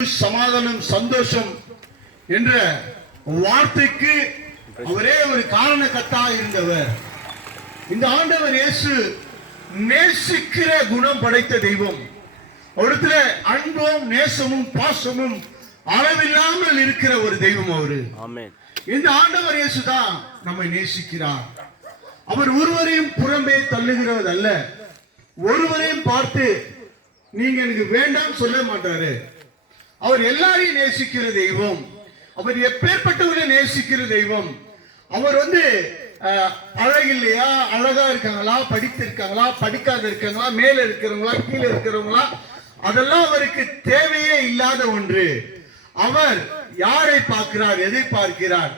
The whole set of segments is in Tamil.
சமாதானம் சந்தோஷம் என்ற வார்த்தைக்கு அவரே ஒரு காரணக்கர்த்தா இருந்தவர். இந்த ஆண்டவர் இயேசு நேசிக்கிற குணம் படைத்த தெய்வம். அவரிடத்துல அன்பும் நேசமும் பாசமும் அளவில்லாமல் இருக்கிற ஒரு தெய்வம் அவரு. இந்த ஆண்டவர் இயேசு தான் நம்மை நேசிக்கிறார். அவர் ஒருவரையும் புறம்பே தள்ளுகிறவர் அல்ல. ஒருவரையும் பார்த்து நீங்க எனக்கு வேண்டாம் சொல்ல மாட்டாரு. அவர் எல்லாரையும் நேசிக்கிற தெய்வம். அவர் எப்பேற்பட்டவரை நேசிக்கிற தெய்வம். அவர் அழகில்லையா, அழகா இருக்காங்களா, படித்திருக்காங்களா, படிக்காத இருக்காங்களா, மேல இருக்கிறவங்களா, கீழே இருக்கிறவங்களா, அதெல்லாம் அவருக்கு தேவையே இல்லாத ஒன்று. அவர் யாரை பார்க்கிறார், எதை பார்க்கிறார்?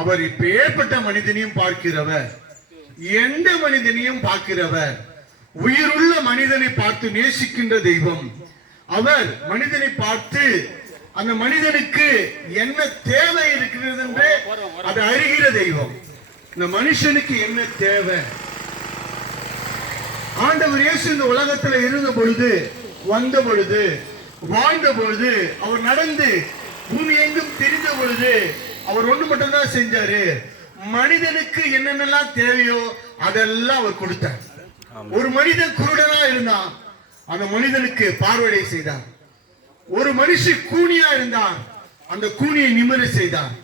அவர் இப்ப ஏற்பட்ட மனிதனையும் பார்க்கிறவர், எந்த மனிதனையும் பார்க்கிறவர், உயிருள்ள மனிதனை பார்த்து நேசிக்கின்ற தெய்வம். அவர் மனிதனை பார்த்து அந்த மனிதனுக்கு என்ன தேவை இருக்கிறது என்று அதை அறிகிற தெய்வம். இந்த மனுஷனுக்கு என்ன தேவை? ஆண்டவர் இயேசு இந்த உலகத்தில் இருந்த பொழுது, வந்த பொழுது, வாழ்ந்த பொழுது, அவர் நடந்து பூமி எங்கும் தெரிந்த பொழுது அவர் ஒன்று மட்டும்தான் செஞ்சாரு. மனிதனுக்கு என்னென்னலாம் தேவையோ அதெல்லாம் அவர் கொடுத்தார். ஒரு மனிதன் குருடனா இருந்தான், அந்த மனிதனுக்கு பார்வையை செய்தார். ஒரு மனுஷன் கூனியா இருந்தார், அந்த கூனியை நிமிர செய்தார்.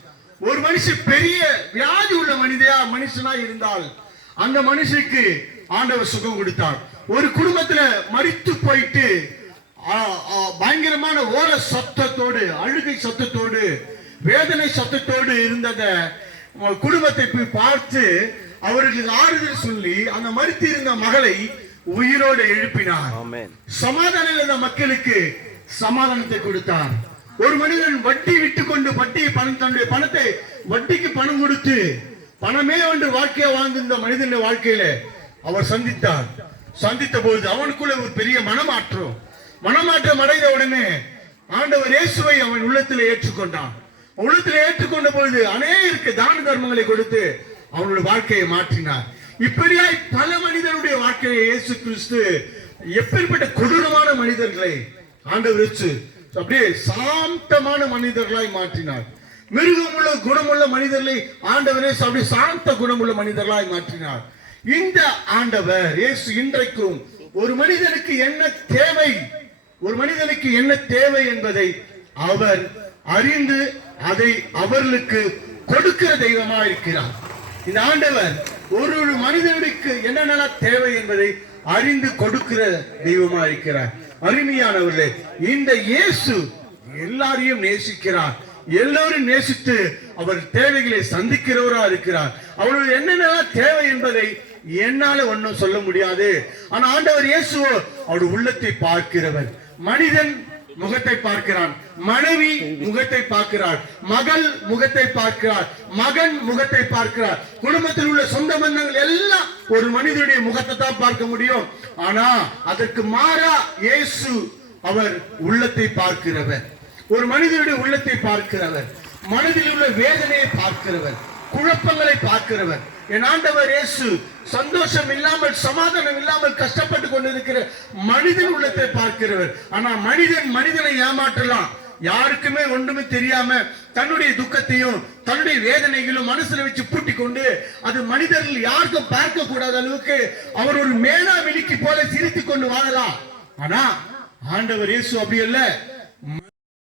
ஒரு மனுஷன் பெரிய வியாதி உள்ள மனுஷனா இருந்தால் அந்த மனுஷனுக்கு ஆண்டவர் சுகம் கொடுத்தார். ஒரு குடும்பத்துல மரித்து போயிட்டு பயங்கரமான ஓர சத்தத்தோடு, அழுகை சத்தத்தோடு, வேதனை சத்தத்தோடு இருந்த குடும்பத்தை போய் பார்த்து அவர்களுக்கு ஆறுதல் சொல்லி அந்த மரித்து இருந்த மகளை உயிரோடு எழுப்பினார். சமாதானம் இருந்த மக்களுக்கு சமாதானத்தை கொடுத்தார். ஒரு மனிதன் வட்டி விட்டு கொண்டு தன்னுடைய பணத்தை வட்டிக்கு பணம் கொடுத்து பணமே ஒன்று வாழ்க்கையை வாழ்ந்திருந்த மனிதனுடைய வாழ்க்கையில அவர் சந்தித்த பொழுது அவனுக்குள்ள ஒரு பெரிய மனமாற்றம் அடைந்த உடனே ஆண்டவர் இயேசுவை அவன் உள்ளத்தில் ஏற்றுக்கொண்டான். உள்ளத்தில் ஏற்றுக்கொண்ட பொழுது அநேகருக்கு தான தர்மங்களை கொடுத்து அவனுடைய வாழ்க்கையை மாற்றினார். இப்படியாய் பல மனிதனுடைய வாழ்க்கையை இயேசு கிறிஸ்து எப்பேற்பட்ட கொடூரமான மனிதர்களை ஆண்டவர் அப்படியே சாந்தமான மனிதர்களாய் மாற்றினார். மிருகமுள்ள குணமுள்ள மனிதர்களை ஆண்டவரே அப்படியே சாந்த குணமுள்ள மனிதர்களாய் மாற்றினார். இந்த ஆண்டவர் இயேசு இன்றைக்கும் ஒரு மனிதனுக்கு என்ன தேவை என்பதை அவர் அறிந்து அதை அவர்களுக்கு கொடுக்கிற தெய்வமா இருக்கிறார். இந்த ஆண்டவர் ஒரு மனிதனுக்கு என்னென்ன தேவை என்பதை அறிந்து கொடுக்கிற தெய்வமா இருக்கிறார். அருமையானவர்களே, இந்த இயேசு எல்லாரையும் நேசிக்கிறார். எல்லோரும் நேசித்து அவர் தேவைகளை சந்திக்கிறவரா இருக்கிறார். அவர்களுக்கு என்னென்ன தேவை என்பதை என்னால ஒன்னும் சொல்ல முடியாது. ஆனா ஆண்டவர் இயேசுவோ அவருடைய உள்ளத்தை பார்க்கிறவர். மனிதன் முகத்தை பார்க்கிறான், மனைவி முகத்தை பார்க்கிறார், மகள் முகத்தை பார்க்கிறார், மகன் முகத்தை பார்க்கிறார். குடும்பத்தில் உள்ள சொந்த பந்தங்கள் எல்லாம் ஒரு மனிதனுடைய முகத்தை தான் பார்க்க முடியும். ஆனா அதற்கு மாறா இயேசு அவர் உள்ளத்தை பார்க்கிறவர். ஒரு மனிதனுடைய உள்ளத்தை பார்க்கிறவர், மனதில் உள்ள வேதனையை பார்க்கிறவர், குழப்பங்களை பார்க்கிறவர். என் ஆண்டவர் இயேசு சந்தோஷம் இல்லாமல், சமாதானம் இல்லாமல் கஷ்டப்பட்டு கொண்டிருக்கிற மனிதன் உள்ளத்தை பார்க்கிறவர். ஆனா மனிதனை ஏமாற்றலாம். யாருக்குமே ஒன்றுமே தெரியாம தன்னுடைய துக்கத்தையும் தன்னுடைய வேதனைகளும் மனசுல வச்சு பூட்டி கொண்டு அது மனிதர்கள் யாருக்கும் பார்க்க கூடாத அளவுக்கு அவர் ஒரு மேலா விழிக்கு போல சிரித்துக் கொண்டு வாழலாம். ஆனா ஆண்டவர் இயேசு அப்படி அல்ல.